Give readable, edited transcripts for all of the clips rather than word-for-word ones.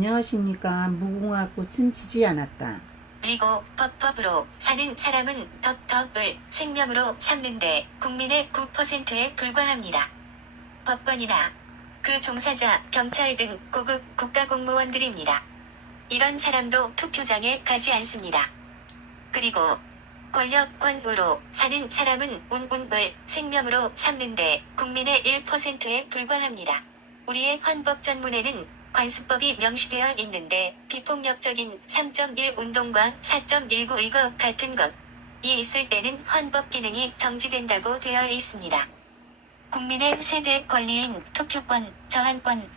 안녕하십니까. 무궁화 꽃은 지지 않았다. 그리고 법으로 사는 사람은 덕을 생명으로 삼는데 국민의 9%에 불과합니다. 법관이나 그 종사자, 경찰 등 고급 국가공무원들입니다. 이런 사람도 투표장에 가지 않습니다. 그리고 권력권으로 사는 사람은 운을 생명으로 삼는데 국민의 1%에 불과합니다. 우리의 헌법 전문에는 관습법이 명시되어 있는데 비폭력적인 3.1 운동과 4.19 이거 같은 것이 있을 때는 헌법 기능이 정지된다고 되어 있습니다. 국민의 세대 권리인 투표권, 저항권,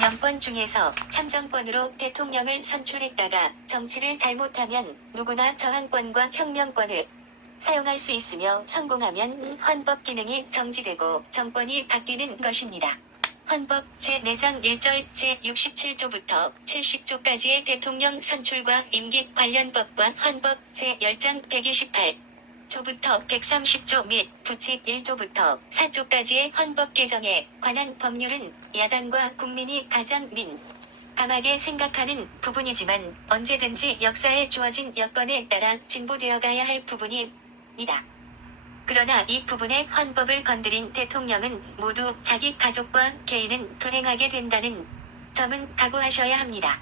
명권 중에서 참정권으로 대통령을 선출했다가 정치를 잘못하면 누구나 저항권과 혁명권을 사용할 수 있으며 성공하면 헌법 기능이 정지되고 정권이 바뀌는 것입니다. 헌법 제4장 1절 제67조부터 70조까지의 대통령 선출과 임기 관련 법과 헌법 제10장 128조부터 130조 및 부칙 1조부터 4조까지의 헌법 개정에 관한 법률은 야당과 국민이 가장 민감하게 생각하는 부분이지만 언제든지 역사에 주어진 여건에 따라 진보되어 가야 할 부분입니다. 그러나 이 부분의 헌법을 건드린 대통령은 모두 자기 가족과 개인은 불행하게 된다는 점은 각오하셔야 합니다.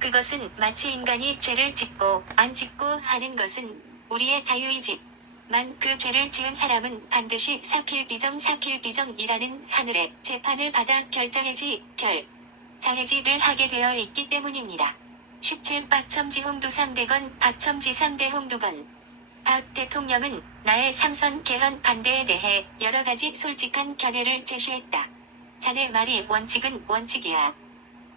그것은 마치 인간이 죄를 짓고 안 짓고 하는 것은 우리의 자유이지만 그 죄를 지은 사람은 반드시 사필비정이라는 하늘의 재판을 받아 결장해지를 하게 되어 있기 때문입니다. 17 박첨지 홍두 300원 박첨지 3대 홍두건 박 대통령은 나의 삼선 개헌 반대에 대해 여러 가지 솔직한 견해를 제시했다. 자네 말이 원칙은 원칙이야.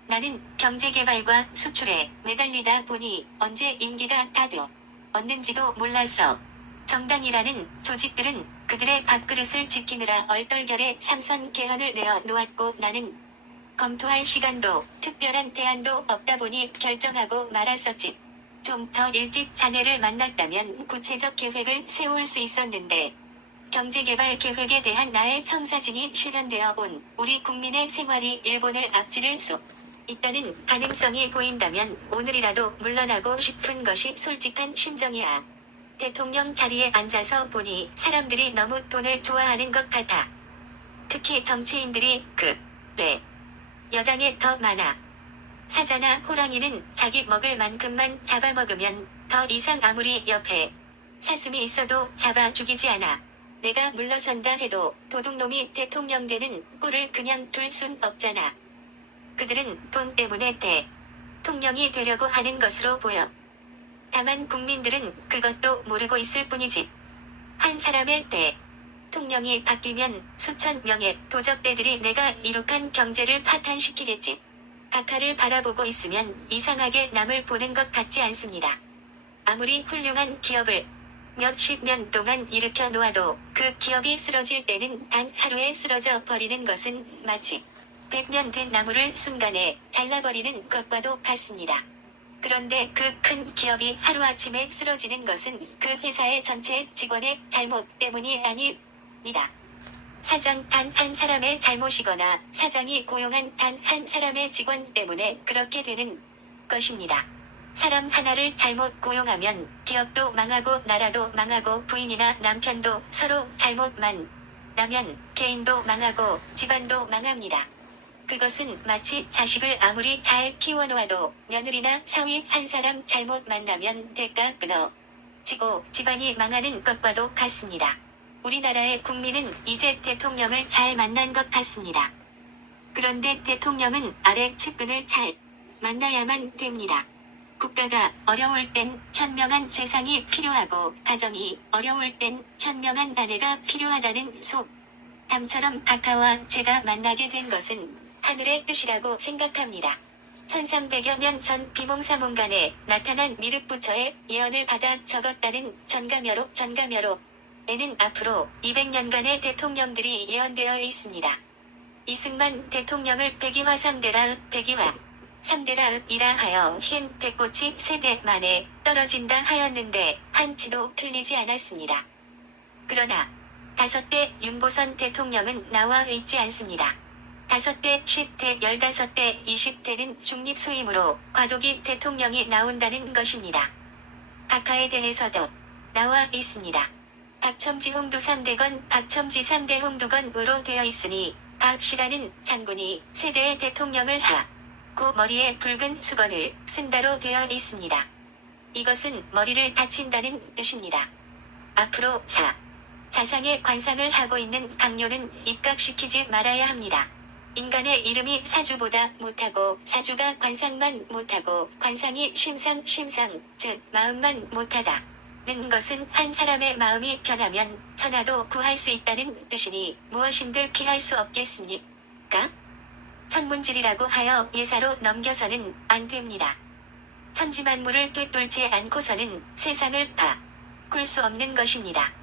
나는 경제개발과 수출에 매달리다 보니 언제 임기가 다 되었는지도 몰랐어. 정당이라는 조직들은 그들의 밥그릇을 지키느라 얼떨결에 삼선 개헌을 내어 놓았고 나는 검토할 시간도 특별한 대안도 없다 보니 결정하고 말았었지. 좀 더 일찍 자네를 만났다면 구체적 계획을 세울 수 있었는데 경제개발 계획에 대한 나의 청사진이 실현되어 온 우리 국민의 생활이 일본을 앞지를 수 있다는 가능성이 보인다면 오늘이라도 물러나고 싶은 것이 솔직한 심정이야. 대통령 자리에 앉아서 보니 사람들이 너무 돈을 좋아하는 것 같아. 특히 정치인들이 여당에 더 많아. 사자나 호랑이는 자기 먹을 만큼만 잡아먹으면 더 이상 아무리 옆에 사슴이 있어도 잡아 죽이지 않아. 내가 물러선다 해도 도둑놈이 대통령 되는 꼴을 그냥 둘 순 없잖아. 그들은 돈 때문에 대통령이 되려고 하는 것으로 보여. 다만 국민들은 그것도 모르고 있을 뿐이지. 한 사람의 대통령이 바뀌면 수천 명의 도적대들이 내가 이룩한 경제를 파탄시키겠지. 각하를 바라보고 있으면 이상하게 남을 보는 것 같지 않습니다. 아무리 훌륭한 기업을 몇십 년 동안 일으켜 놓아도 그 기업이 쓰러질 때는 단 하루에 쓰러져 버리는 것은 마치 100년 된 나무를 순간에 잘라버리는 것과도 같습니다. 그런데 그 큰 기업이 하루아침에 쓰러지는 것은 그 회사의 전체 직원의 잘못 때문이 아닙니다. 사장 단 한 사람의 잘못이거나 사장이 고용한 단 한 사람의 직원 때문에 그렇게 되는 것입니다. 사람 하나를 잘못 고용하면 기업도 망하고 나라도 망하고 부인이나 남편도 서로 잘못만 나면 개인도 망하고 집안도 망합니다. 그것은 마치 자식을 아무리 잘 키워놓아도 며느리나 사위 한 사람 잘못 만나면 대가 끊어지고 집안이 망하는 것과도 같습니다. 우리나라의 국민은 이제 대통령을 잘 만난 것 같습니다. 그런데 대통령은 아래 측근을 잘 만나야만 됩니다. 국가가 어려울 땐 현명한 재상이 필요하고 가정이 어려울 땐 현명한 아내가 필요하다는 속담처럼 각하와 제가 만나게 된 것은 하늘의 뜻이라고 생각합니다. 1300여 년 전 비몽사몽간에 나타난 미륵부처의 예언을 받아 적었다는 전가묘록 에는 앞으로 200년간의 대통령들이 예언되어 있습니다. 이승만 대통령을 백이화 3대라 하여 흰 백꽃이 세대 만에 떨어진다 하였는데 한치도 틀리지 않았습니다. 그러나 5대 윤보선 대통령은 나와 있지 않습니다. 5대, 10대, 15대, 20대는 중립 수임으로 과도기 대통령이 나온다는 것입니다. 각하에 대해서도 나와 있습니다. 박첨지 홍두 3대건 박첨지 3대 홍두건으로 되어 있으니 박씨라는 장군이 세대의 대통령을 하고 머리에 붉은 수건을 쓴다로 되어 있습니다. 이것은 머리를 다친다는 뜻입니다. 앞으로 자상의 관상을 하고 있는 강요는 입각시키지 말아야 합니다. 인간의 이름이 사주보다 못하고 사주가 관상만 못하고 관상이 심상, 즉 마음만 못하다는 것은 한 사람의 마음이 변하면 천하도 구할 수 있다는 뜻이니 무엇인들 피할 수 없겠습니까? 천문질이라고 하여 예사로 넘겨서는 안 됩니다. 천지만물을 꿰뚫지 않고서는 세상을 바꿀 수 없는 것입니다.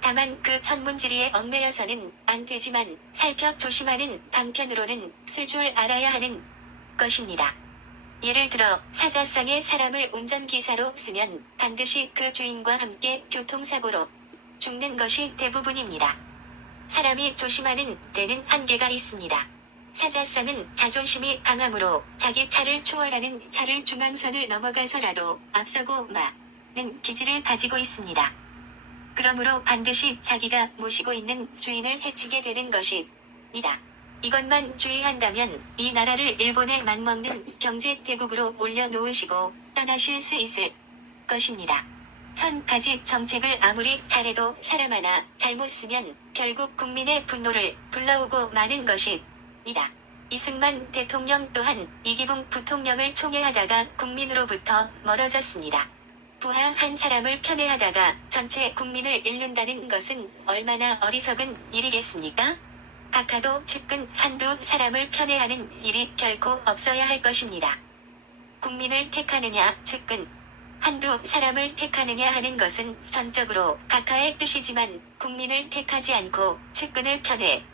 다만 그 천문지리에 얽매여서는 안 되지만 살펴 조심하는 방편으로는 쓸 줄 알아야 하는 것입니다. 예를 들어 사자성의 사람을 운전기사로 쓰면 반드시 그 주인과 함께 교통사고로 죽는 것이 대부분입니다. 사람이 조심하는 데는 한계가 있습니다. 사자성은 자존심이 강하므로 자기 차를 추월하는 차를 중앙선을 넘어가서라도 앞서고 마는 기질을 가지고 있습니다. 그러므로 반드시 자기가 모시고 있는 주인을 해치게 되는 것입니다. 이것만 주의한다면 이 나라를 일본에 맞먹는 경제 대국으로 올려놓으시고 떠나실 수 있을 것입니다. 1000가지 정책을 아무리 잘해도 사람 하나 잘못 쓰면 결국 국민의 분노를 불러오고 마는 것입니다. 이승만 대통령 또한 이기붕 부통령을 총애하다가 국민으로부터 멀어졌습니다. 부하 한 사람을 편애하다가 전체 국민을 잃는다는 것은 얼마나 어리석은 일이겠습니까? 각하도 측근 한두 사람을 편애하는 일이 결코 없어야 할 것입니다. 국민을 택하느냐 측근 한두 사람을 택하느냐 하는 것은 전적으로 각하의 뜻이지만 국민을 택하지 않고 측근을 편애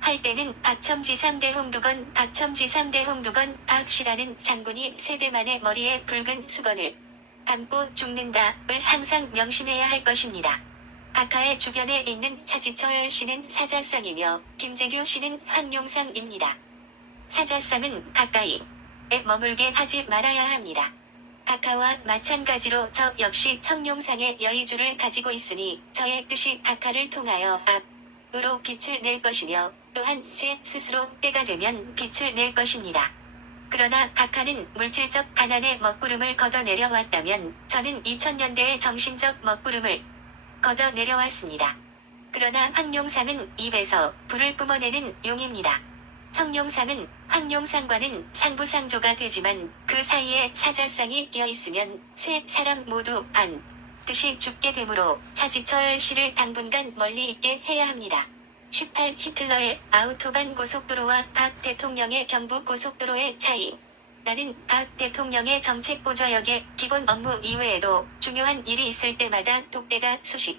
할 때는 박첨지 3대 홍두건 박첨지 3대 홍두건 박씨라는 장군이 세대만의 머리에 붉은 수건을 감고 죽는다를 항상 명심해야 할 것입니다. 각하의 주변에 있는 차지철 씨는 사자쌍이며 김재규 씨는 황룡상입니다. 사자쌍은 가까이에 머물게 하지 말아야 합니다. 각하와 마찬가지로 저 역시 청룡상의 여의주를 가지고 있으니 저의 뜻이 각하를 통하여 앞으로 빛을 낼 것이며 또한 제 스스로 때가 되면 빛을 낼 것입니다. 그러나 각하는 물질적 가난의 먹구름을 걷어내려왔다면 저는 2000년대의 정신적 먹구름을 걷어내려왔습니다. 그러나 황룡상은 입에서 불을 뿜어내는 용입니다. 청룡상은 황룡상과는 상부상조가 되지만 그 사이에 사자상이 끼어있으면 세 사람 모두 반드시 죽게 되므로 차지철 씨를 당분간 멀리 있게 해야 합니다. 18. 히틀러의 아우토반 고속도로와 박 대통령의 경부 고속도로의 차이. 나는 박 대통령의 정책 보좌역의 기본 업무 이외에도 중요한 일이 있을 때마다 독대가 수시로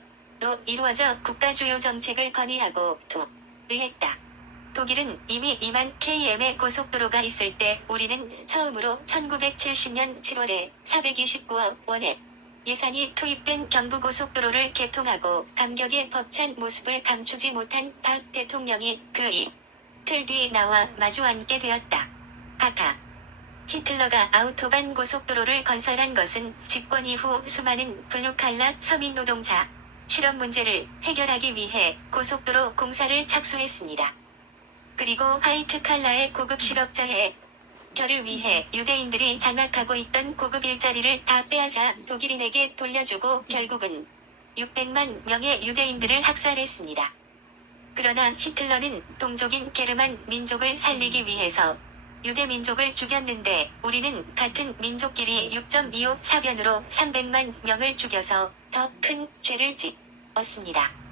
이루어져 국가 주요 정책을 건의하고 의했다. 독일은 이미 2만 km의 고속도로가 있을 때 우리는 처음으로 1970년 7월에 429억 원의 예산이 투입된 경부고속도로를 개통하고 감격의 벅찬 모습을 감추지 못한 박 대통령이 그 이틀 뒤 나와 마주 앉게 되었다. 각하. 히틀러가 아우토반 고속도로를 건설한 것은 집권 이후 수많은 블루칼라 서민 노동자 실업 문제를 해결하기 위해 고속도로 공사를 착수했습니다. 그리고 화이트칼라의 고급 실업자의 결을 위해 유대인들이 장악하고 있던 고급 일자리를 다 빼앗아 독일인에게 돌려주고 결국은 600만 명의 유대인들을 학살했습니다. 그러나 히틀러는 동족인 게르만 민족을 살리기 위해서 유대 민족을 죽였는데 우리는 같은 민족끼리 6.25 사변으로 300만 명을 죽여서 더 큰 죄를 지었습니다.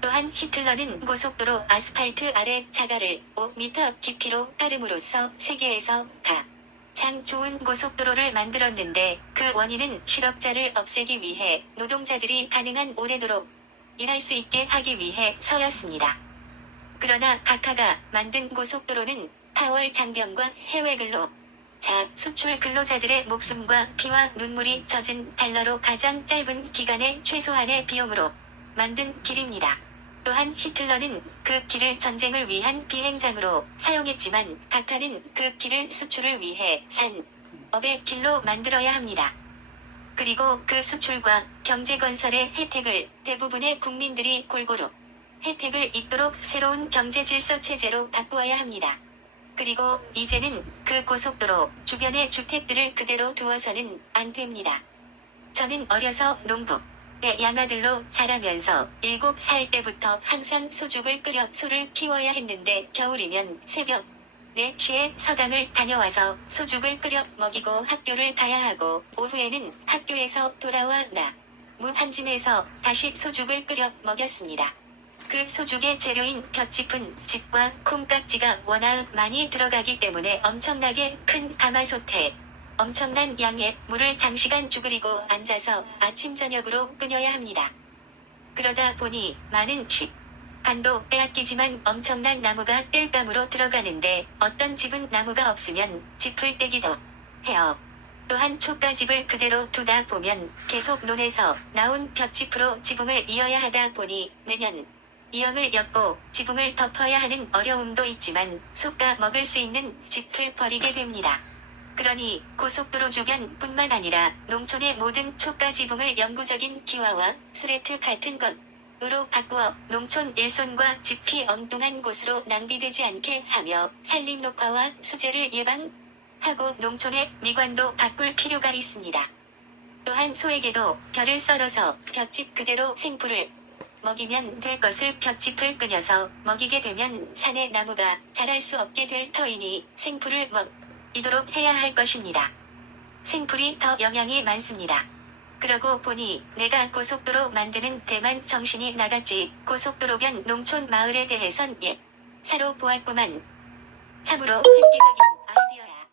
또한 히틀러는 고속도로 아스팔트 아래 자갈을 5m 깊이로 깔음으로써 세계에서 가장 좋은 고속도로를 만들었는데 그 원인은 실업자를 없애기 위해 노동자들이 가능한 오래도록 일할 수 있게 하기 위해서였습니다. 그러나 각하가 만든 고속도로는 파월 장병과 해외 근로자 수출 근로자들의 목숨과 피와 눈물이 젖은 달러로 가장 짧은 기간에 최소한의 비용으로 만든 길입니다. 또한 히틀러는 그 길을 전쟁을 위한 비행장으로 사용했지만 각하는 그 길을 수출을 위해 산업의 길로 만들어야 합니다. 그리고 그 수출과 경제건설의 혜택을 대부분의 국민들이 골고루 혜택을 입도록 새로운 경제질서 체제로 바꾸어야 합니다. 그리고 이제는 그 고속도로 주변의 주택들을 그대로 두어서는 안 됩니다. 저는 어려서 농부의 양아들로 자라면서 7살 때부터 항상 소죽을 끓여 소를 키워야 했는데 겨울이면 새벽 4시에 서당을 다녀와서 소죽을 끓여 먹이고 학교를 가야 하고 오후에는 학교에서 돌아와 나무 한 짐에서 다시 소죽을 끓여 먹였습니다. 그 소죽의 재료인 볏짚은 짚과 콩깍지가 워낙 많이 들어가기 때문에 엄청나게 큰 가마솥에 엄청난 양의 물을 장시간 죽으리고 앉아서 아침 저녁으로 끓여야 합니다. 그러다 보니 많은 간도 빼앗기지만 엄청난 나무가 땔감으로 들어가는데 어떤 집은 나무가 없으면 짚을 떼기도 해요. 또한 촉가집을 그대로 두다 보면 계속 논에서 나온 볏짚으로 지붕을 이어야 하다 보니 매년 이형을 엮고 지붕을 덮어야 하는 어려움도 있지만 솎아 먹을 수 있는 짚을 버리게 됩니다. 그러니 고속도로 주변뿐만 아니라 농촌의 모든 촉가 지붕을 영구적인 기와와 스레트 같은 것으로 바꾸어 농촌 일손과 짚이 엉뚱한 곳으로 낭비되지 않게 하며 산림 녹화와 수재를 예방하고 농촌의 미관도 바꿀 필요가 있습니다. 또한 소에게도 벼를 썰어서 볏짚 그대로 생풀을 먹이면 될 것을 볏짚을 끊어서 먹이게 되면 산의 나무가 자랄 수 없게 될 터이니 생풀을 먹이도록 해야 할 것입니다. 생풀이 더 영양이 많습니다. 그러고 보니 내가 고속도로 만드는 데만 정신이 나갔지 고속도로변 농촌 마을에 대해선 사로 보았구만. 참으로 획기적인 아이디어야.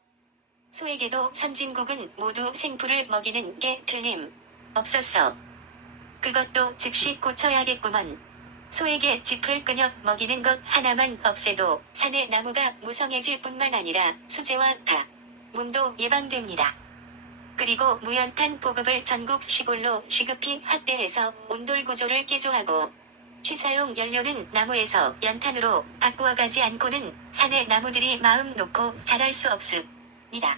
소에게도 선진국은 모두 생풀을 먹이는 게 틀림없었어. 그것도 즉시 고쳐야겠구먼. 소에게 짚을 끈여 먹이는 것 하나만 없애도 산의 나무가 무성해질 뿐만 아니라 수재와 가뭄도 예방됩니다. 그리고 무연탄 보급을 전국 시골로 시급히 확대해서 온돌 구조를 개조하고 취사용 연료는 나무에서 연탄으로 바꾸어가지 않고는 산의 나무들이 마음 놓고 자랄 수 없습니다.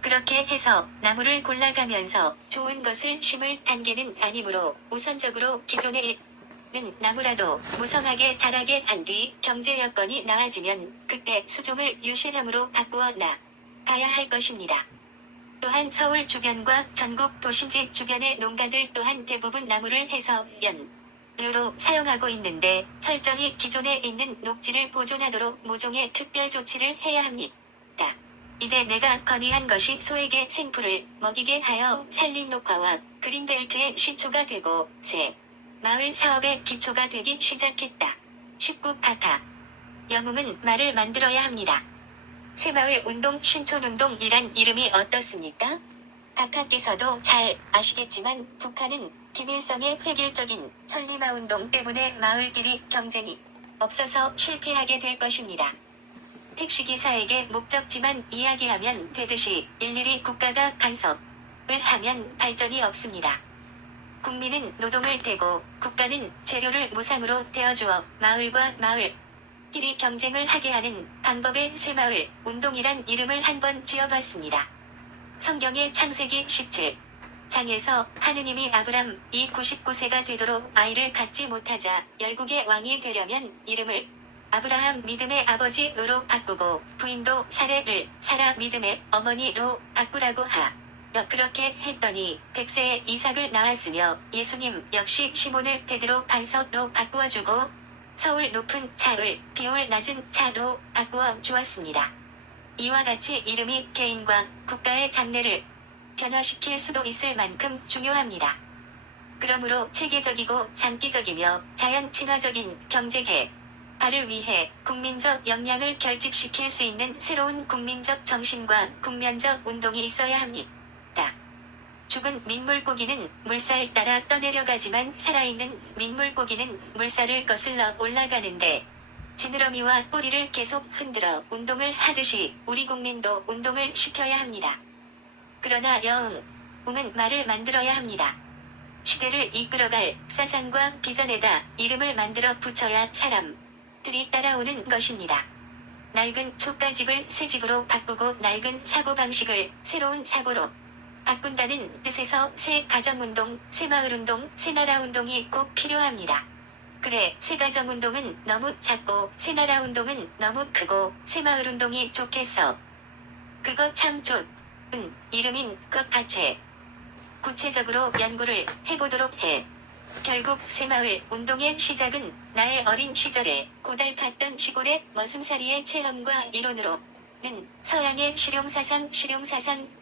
그렇게 해서 나무를 골라가면서 좋은 것을 심을 단계는 아니므로 우선적으로 기존에 있는 나무라도 무성하게 자라게 한 뒤 경제 여건이 나아지면 그때 수종을 유실함으로 바꾸어 나가야 할 것입니다. 또한 서울 주변과 전국 도심지 주변의 농가들 또한 대부분 나무를 해서 연료로 사용하고 있는데 철저히 기존에 있는 녹지를 보존하도록 모종의 특별 조치를 해야 합니다. 이때 내가 건의한 것이 소에게 생풀을 먹이게 하여 산림 녹화와 그린벨트의 시초가 되고 새 마을 사업의 기초가 되기 시작했다. 19 각하 영웅은 말을 만들어야 합니다. 새마을 운동 신촌운동이란 이름이 어떻습니까? 각하께서도 잘 아시겠지만 북한은 김일성의 획일적인 천리마운동 때문에 마을끼리 경쟁이 없어서 실패하게 될 것입니다. 택시기사에게 목적지만 이야기하면 되듯이 일일이 국가가 간섭을 하면 발전이 없습니다. 국민은 노동을 대고 국가는 재료를 무상으로 대어주어 마을과 마을끼리 경쟁을 하게 하는 방법의 새마을 운동이란 이름을 한번 지어봤습니다. 성경의 창세기 17장에서 하느님이 아브람이 99세가 되도록 아이를 갖지 못하자 열국의 왕이 되려면 이름을 아브라함 믿음의 아버지로 바꾸고 부인도 사레를 사라 믿음의 어머니로 바꾸라고 하여 그렇게 했더니 100세에 이삭을 낳았으며 예수님 역시 시몬을 베드로 반석로 바꾸어주고 서울 높은 차을 비올 낮은 차로 바꾸어 주었습니다. 이와 같이 이름이 개인과 국가의 장래를 변화시킬 수도 있을 만큼 중요합니다. 그러므로 체계적이고 장기적이며 자연 친화적인 경제개 발을 위해 국민적 역량을 결집시킬 수 있는 새로운 국민적 정신과 국면적 운동이 있어야 합니다. 죽은 민물고기는 물살 따라 떠내려가지만 살아있는 민물고기는 물살을 거슬러 올라가는데 지느러미와 꼬리를 계속 흔들어 운동을 하듯이 우리 국민도 운동을 시켜야 합니다. 그러나 영웅은 말을 만들어야 합니다. 시대를 이끌어갈 사상과 비전에다 이름을 만들어 붙여야 사람들이 따라오는 것입니다. 낡은 촛가집을 새 집으로 바꾸고 낡은 사고방식을 새로운 사고로 바꾼다는 뜻에서 새 가정운동, 새마을운동, 새나라운동이 꼭 필요합니다. 그래, 새가정운동은 너무 작고 새나라운동은 너무 크고 새마을운동이 좋겠어. 그거 참 좋은 이름인 것 같아. 구체적으로 연구를 해보도록 해. 결국 새마을 운동의 시작은 나의 어린 시절에 고달팠던 시골의 머슴살이의 체험과 이론으로는 서양의 실용사상,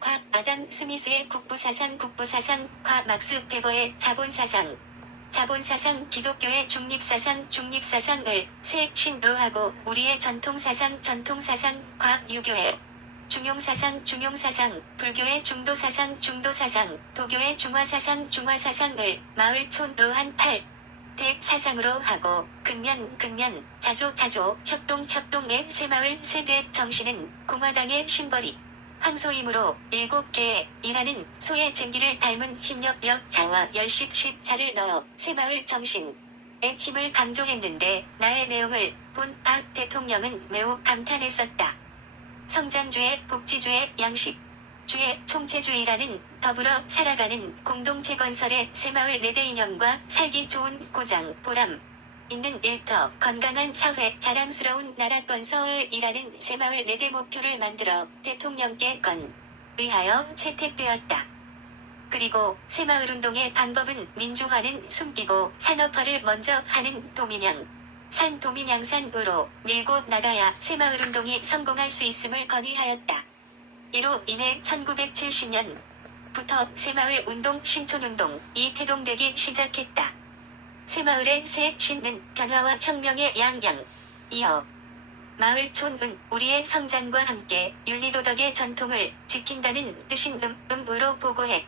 과 아담 스미스의 국부사상, 과 막스 베버의 자본사상, 기독교의 중립사상을 새 신로하고 우리의 전통사상, 과 유교의 중용사상, 불교의 중도사상, 도교의 중화사상을 마을촌로 한 8대 사상으로 하고 근면, 자조, 협동의 새마을 세대 정신은 공화당의 심벌이 황소이므로 7개의 이라는 소의 쟁기를 닮은 힘력, 자와 열십자를 넣어 새마을 정신의 힘을 강조했는데 나의 내용을 본 박 대통령은 매우 감탄했었다. 성장주의, 복지주의, 양식주의, 총체주의라는 더불어 살아가는 공동체 건설의 새마을 4대 이념과 살기 좋은 고장, 보람 있는 일터, 건강한 사회, 자랑스러운 나라 건설이라는 새마을 4대 목표를 만들어 대통령께 건의하여 채택되었다. 그리고 새마을운동의 방법은 민주화는 숨기고 산업화를 먼저 하는 도민양산으로 밀고 나가야 새마을운동이 성공할 수 있음을 건의하였다. 이로 인해 1970년부터 새마을운동, 신촌운동이 태동되기 시작했다. 새마을의 새 신은 변화와 혁명의 이어 마을촌은 우리의 성장과 함께 윤리도덕의 전통을 지킨다는 뜻인 으로 보고했다.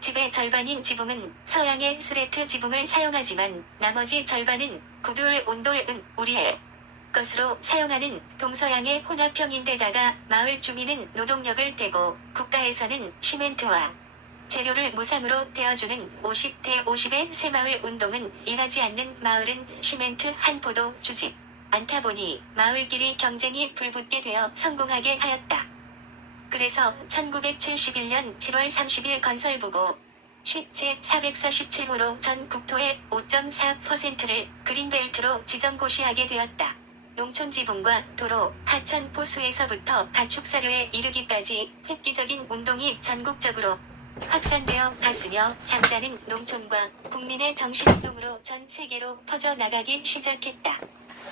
집의 절반인 지붕은 서양의 스레트 지붕을 사용하지만 나머지 절반은 구둰 온돌은 우리의 것으로 사용하는 동서양의 혼합형인데다가 마을 주민은 노동력을 떼고 국가에서는 시멘트와 재료를 무상으로 떼어주는 50대 50의 새마을 운동은 일하지 않는 마을은 시멘트 한 포도 주지 않다 보니 마을끼리 경쟁이 불붙게 되어 성공하게 하였다. 그래서 1971년 7월 30일 건설보고 제447호로 전 국토의 5.4%를 그린벨트로 지정고시하게 되었다. 농촌지붕과 도로, 하천 보수에서부터 가축사료에 이르기까지 획기적인 운동이 전국적으로 확산되어 갔으며 잠자는 농촌과 국민의 정신운동으로 전 세계로 퍼져나가기 시작했다.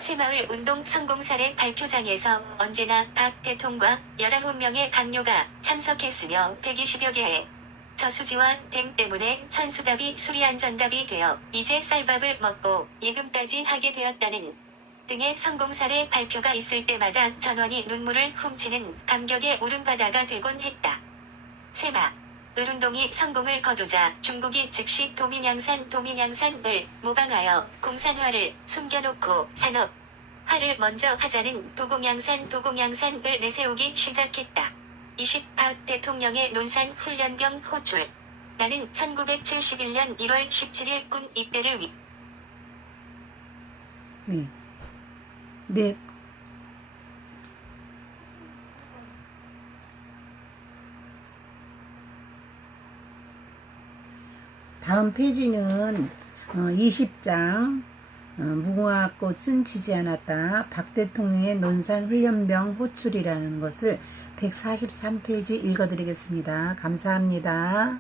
새마을 운동 성공 사례 발표장에서 언제나 박 대통과 19명의 강요가 참석했으며 120여 개의 저수지와 댐 때문에 천수답이 수리안전답이 되어 이제 쌀밥을 먹고 예금까지 하게 되었다는 등의 성공 사례 발표가 있을 때마다 전원이 눈물을 훔치는 감격의 울음바다가 되곤 했다. 새마을 운동이 성공을 거두자 중국이 즉시 도민양산을 모방하여 공산화를 숨겨놓고 산업화를 먼저 하자는 도공양산을 내세우기 시작했다. 20박 대통령의 논산 훈련병 호출. 나는 1971년 1월 17일 군 입대를 네. 다음 페이지는 20장 무궁화꽃은 지지 않았다. 박 대통령의 논산 훈련병 호출이라는 것을 143페이지 읽어드리겠습니다. 감사합니다.